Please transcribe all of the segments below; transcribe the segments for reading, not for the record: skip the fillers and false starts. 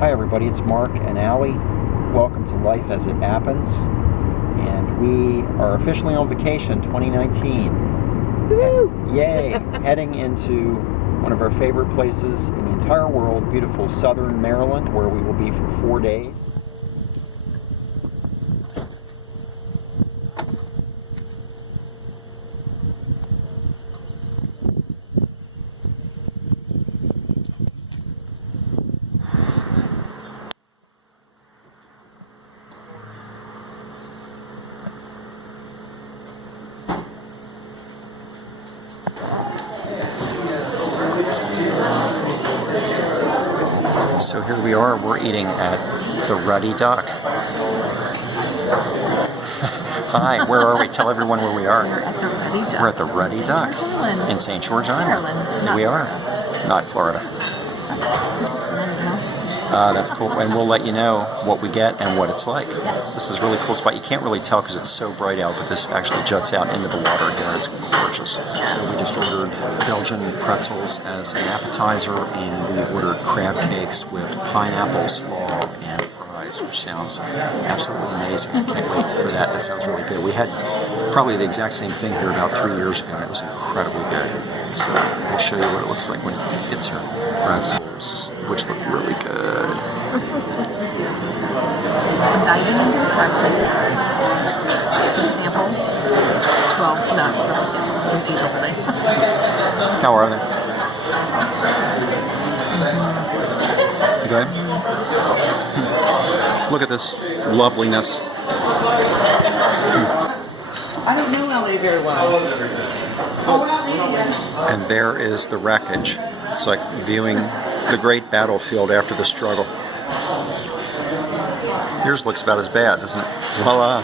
Hi everybody, it's Mark and Allie. Welcome to Life as It Happens. And we are officially on vacation 2019. Woo! Yay! Heading into one of our favorite places in the entire world, beautiful southern Maryland, where we will be for 4 days. So here we are, we're eating at the Ruddy Duck. Hi, where are we? Tell everyone where we are. We're at the Ruddy Duck. We're at the Ruddy Duck in St. George Island. Maryland. We are. Not Florida. That's cool, and we'll let you know what we get and what it's like. Yes. This is a really cool spot. You can't really tell because it's so bright out, but this actually juts out into the water here. It's gorgeous. So we just ordered Belgian pretzels as an appetizer, and we ordered crab cakes with pineapple slaw and fries, which sounds absolutely amazing. I can't wait for that. That sounds really good. We had probably the exact same thing here about 3 years ago, and it was incredibly good. So we'll show you what it looks like when it gets here. Pretzels, which look really good. Sample 12, no, sample 8 overlay. How are they? Good? Look at this loveliness. I don't know LA very well. And there is the wreckage. It's like viewing the great battlefield after the struggle. Yours looks about as bad, doesn't it? Voila.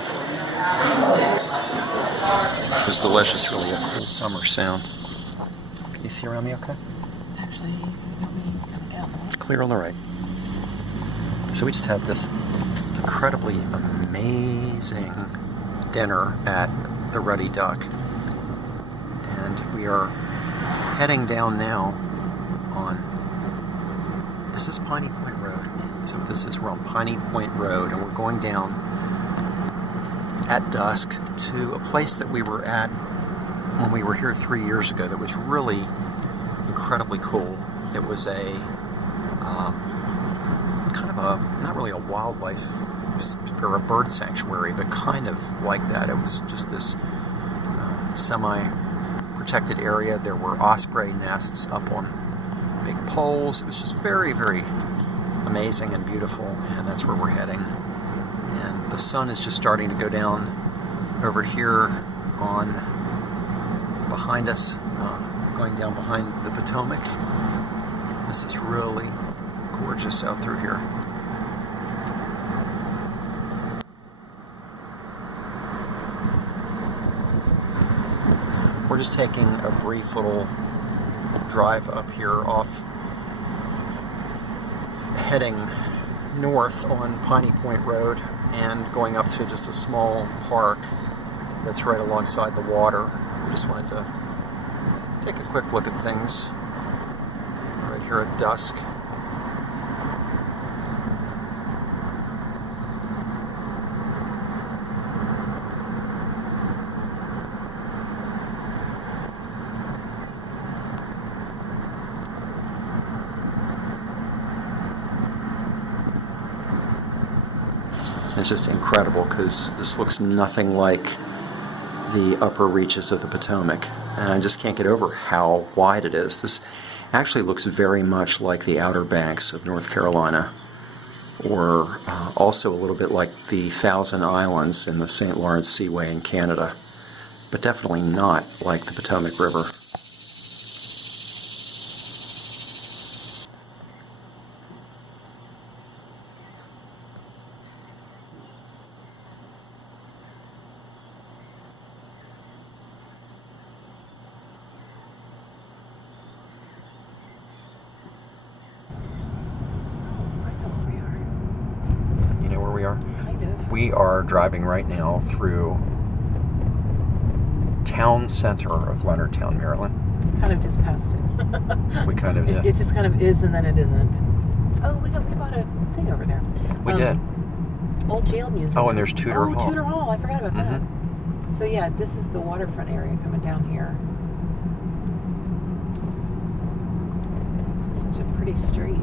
It was delicious, really a cool summer sound. Can you see around me okay? Actually, you got me coming down. Clear on the right. So we just had this incredibly amazing dinner at the Ruddy Duck. And we are heading down now on, is this Piney Point Road? So this is, we're on Piney Point Road, and we're going down at dusk to a place that we were at when we were here 3 years ago that was really incredibly cool. It was a kind of a, not really a wildlife or a bird sanctuary, but kind of like that. It was just this semi-protected area. There were osprey nests up on big poles. It was just very, very amazing and beautiful, and that's where we're heading. And the sun is just starting to go down over here on behind us, going down behind the Potomac. This is really gorgeous out through here. We're just taking a brief little drive up here off, heading north on Piney Point Road and going up to just a small park that's right alongside the water. We just wanted to take a quick look at things right here at dusk. It's just incredible because this looks nothing like the upper reaches of the Potomac, and I just can't get over how wide it is. This actually looks very much like the Outer Banks of North Carolina, or also a little bit like the Thousand Islands in the St. Lawrence Seaway in Canada, but definitely not like the Potomac River. We are driving right now through town center of Leonardtown, Maryland. Kind of just passed it. We kind of did. It just kind of is and then it isn't. Oh, we bought a thing over there. We did. Old Jail Museum. Oh, and there's Tudor Hall. Oh, Tudor Hall. I forgot about that. So yeah, this is the waterfront area coming down here. This is such a pretty street.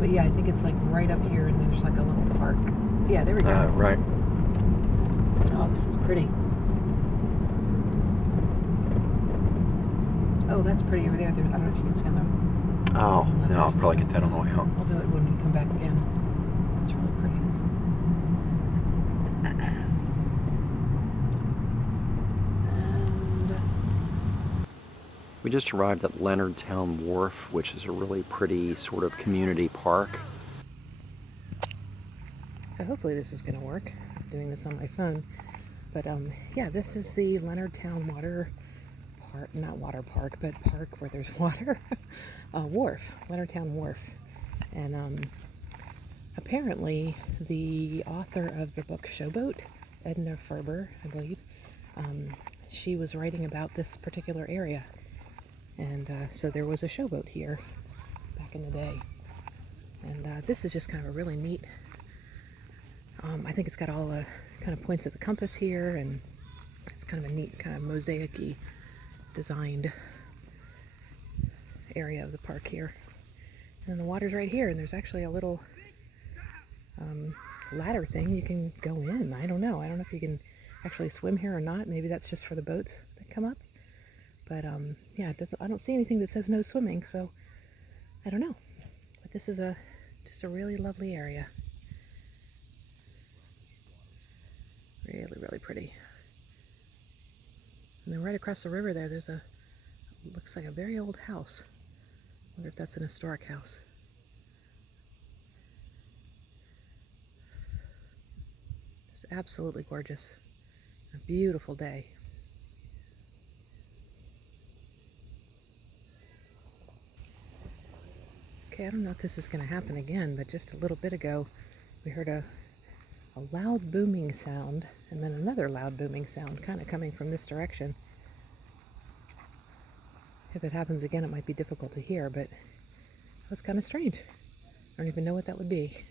But yeah, I think it's like right up here, and there's like a little park. Yeah, there we go. Right. Oh, this is pretty. Oh, that's pretty over there. I don't know if you can see on the. Oh, no, I'll probably get that on the way out. We'll do it when we come back again. That's really pretty. And we just arrived at Leonardtown Wharf, which is a really pretty sort of community park. so hopefully this is going to work. I'm doing this on my phone. But yeah, this is the Leonardtown water park, not water park, but park where there's water. Wharf, Leonardtown Wharf. And apparently the author of the book Showboat, Edna Ferber, I believe, she was writing about this particular area. And so there was a showboat here back in the day. And this is just kind of a really neat, I think it's got all the kind of points of the compass here, and it's kind of a neat kind of mosaic-y designed area of the park here. And then the water's right here, and there's actually a little ladder thing you can go in. I don't know if you can actually swim here or not. Maybe that's just for the boats that come up. But yeah, I don't see anything that says no swimming, so I don't know. But this is just a really lovely area. Really, really pretty. And then right across the river there, there's looks like a very old house. I wonder if that's an historic house. It's absolutely gorgeous. A beautiful day. Okay, I don't know if this is going to happen again, but just a little bit ago, we heard a loud booming sound, and then another loud booming sound kind of coming from this direction. If it happens again, it might be difficult to hear, but it was kind of strange. I don't even know what that would be.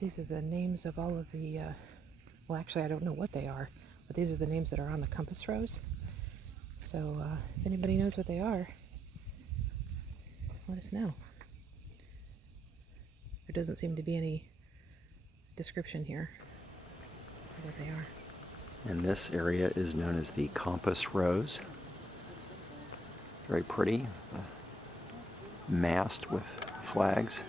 These are the names of all of the, well actually I don't know what they are, but these are the names that are on the compass rose. So if anybody knows what they are, let us know. There doesn't seem to be any description here of what they are. And this area is known as the Compass Rose. Very pretty. A mast with flags.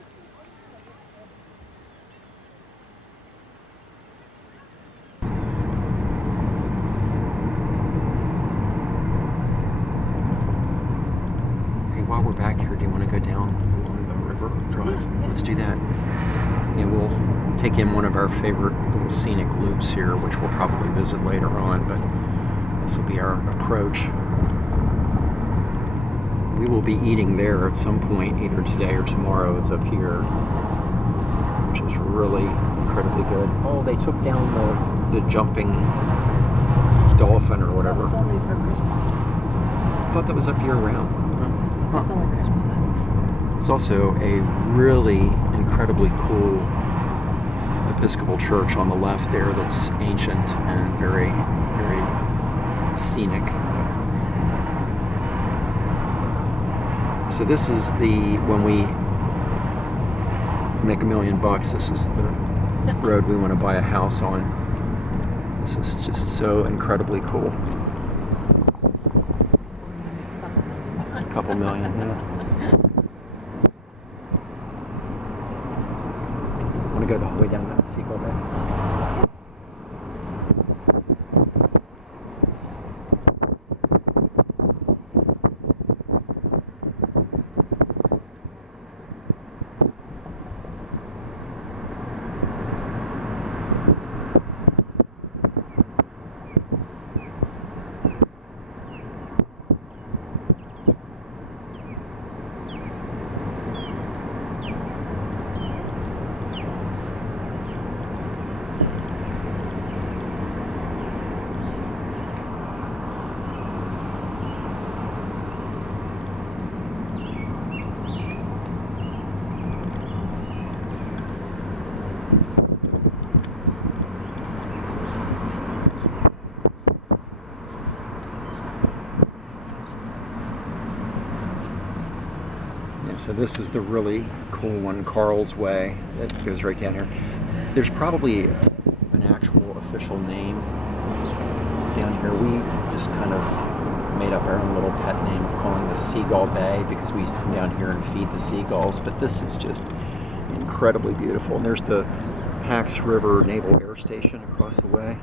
While we're back here, do you want to go down along the river drive? Let's do that. And we'll take in one of our favorite little scenic loops here, which we'll probably visit later on, but this will be our approach. We will be eating there at some point, either today or tomorrow at the pier, which is really incredibly good. Oh, they took down the jumping dolphin or whatever. That was only for Christmas. I thought that was up year-round. It's only Christmas time. It's also a really incredibly cool Episcopal church on the left there that's ancient and very, very scenic. So this is when we make $1 million, this is the road we want to buy a house on. This is just so incredibly cool. Couple million, yeah. Want to go the whole way down that seagull there? So this is the really cool one, Carl's Way, that goes right down here. There's probably an actual official name down here. We just kind of made up our own little pet name of calling this Seagull Bay because we used to come down here and feed the seagulls, but this is just incredibly beautiful. And there's the Pax River Naval Air Station across the way.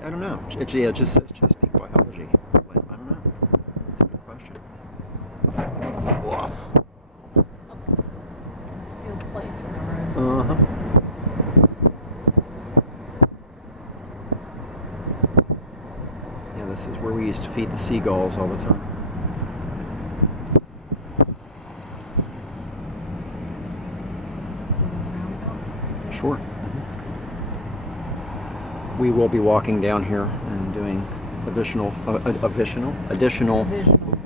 I don't know. It just says Chesapeake Biology. I don't know. That's a good question. Woof. Steel plates in the room. Uh-huh. Yeah, this is where we used to feed the seagulls all the time. Sure. We will be walking down here and doing additional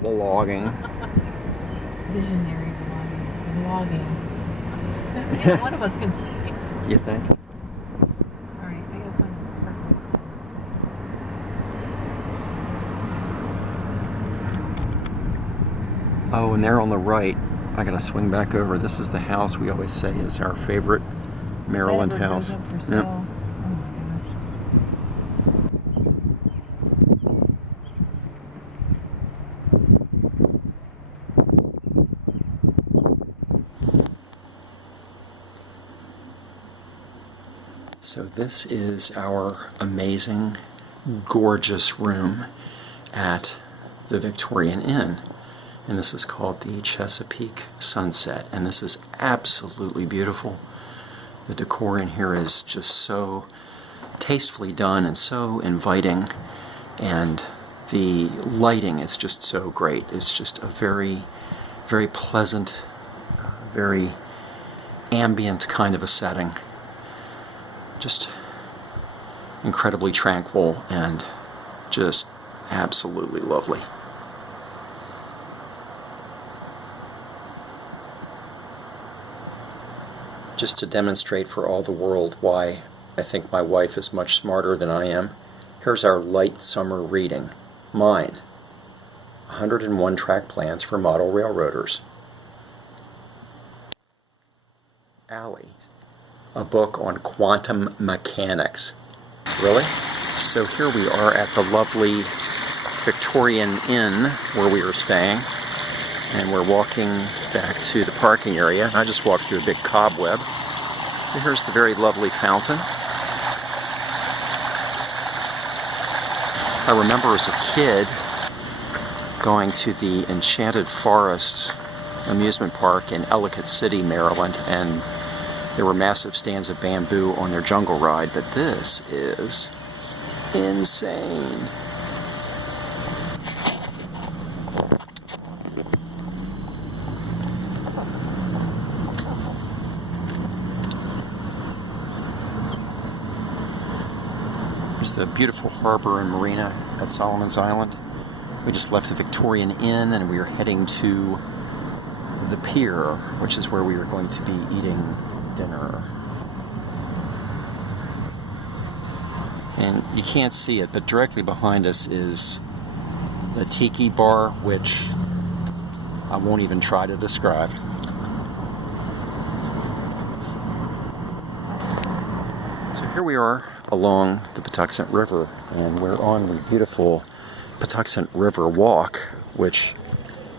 vlogging. Visionary vlogging. Yeah, one of us can speak. You think? All right, I gotta find this part. Oh, and there on the right, I gotta swing back over. This is the house we always say is our favorite Maryland house. Yep. So this is our amazing, gorgeous room at the Victorian Inn. And this is called the Chesapeake Sunset. And this is absolutely beautiful. The decor in here is just so tastefully done and so inviting. And the lighting is just so great. It's just a very, very pleasant, very ambient kind of a setting. Just incredibly tranquil and just absolutely lovely. Just to demonstrate for all the world why I think my wife is much smarter than I am, here's our light summer reading. Mine, 101 track plans for model railroaders. Allie, a book on quantum mechanics. Really? So here we are at the lovely Victorian Inn where we were staying, and we're walking back to the parking area. I just walked through a big cobweb. And here's the very lovely fountain. I remember as a kid going to the Enchanted Forest amusement park in Ellicott City, Maryland, and there were massive stands of bamboo on their jungle ride, but this is insane. There's the beautiful harbor and marina at Solomon's Island. We just left the Victorian Inn and we are heading to the pier, which is where we are going to be eating dinner. And you can't see it, but directly behind us is the tiki bar, which I won't even try to describe. So here we are along the Patuxent River, and we're on the beautiful Patuxent River Walk, which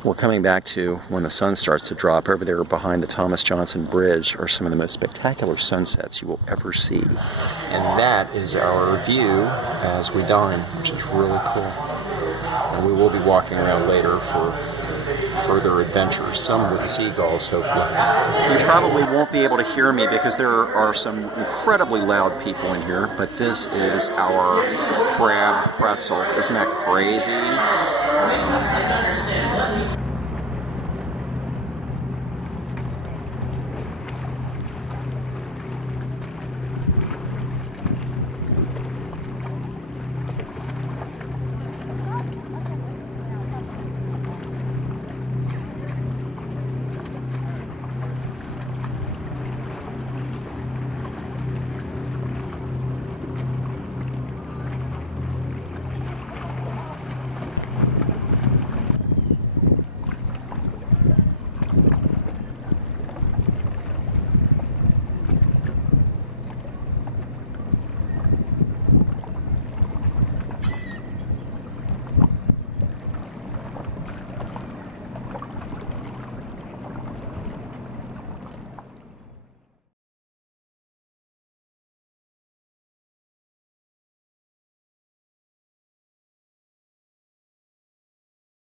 we're coming back to when the sun starts to drop. Over there behind the Thomas Johnson Bridge are some of the most spectacular sunsets you will ever see. And that is our view as we dine, which is really cool. And we will be walking around later for further adventures, some with seagulls, hopefully. You probably won't be able to hear me because there are some incredibly loud people in here, but this is our crab pretzel. Isn't that crazy?